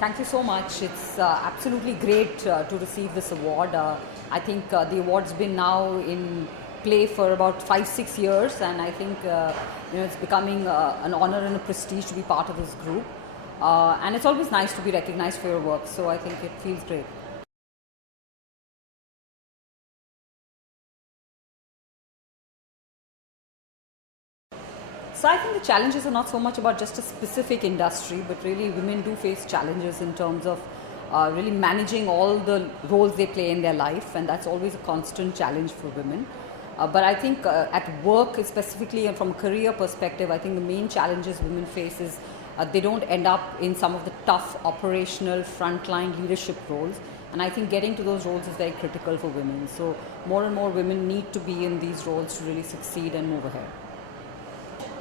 Thank you so much. It's absolutely great to receive this award. I think the award's been now in play for about 5-6 years, and I think it's becoming an honor and a prestige to be part of this group. And it's always nice to be recognized for your work, so I think it feels great. So I think the challenges are not so much about just a specific industry, but really women do face challenges in terms of really managing all the roles they play in their life, and that's always a constant challenge for women. But I think at work specifically and from a career perspective, I think the main challenges women face is they don't end up in some of the tough operational frontline leadership roles. And I think getting to those roles is very critical for women. So more and more women need to be in these roles to really succeed and move ahead.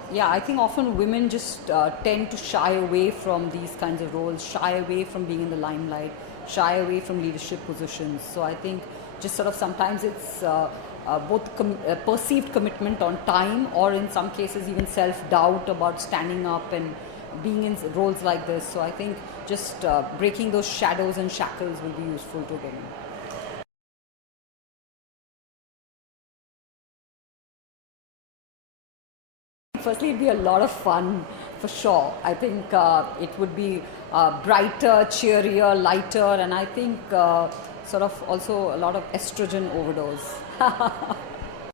Yeah, I think often women just tend to shy away from these kinds of roles, shy away from being in the limelight, shy away from leadership positions. So I think just sort of sometimes it's both perceived commitment on time, or in some cases even self-doubt about standing up and being in roles like this. So I think just breaking those shadows and shackles will be useful to women. Firstly, it'd be a lot of fun for sure. I think it would be brighter, cheerier, lighter, and I think sort of also a lot of estrogen overdose.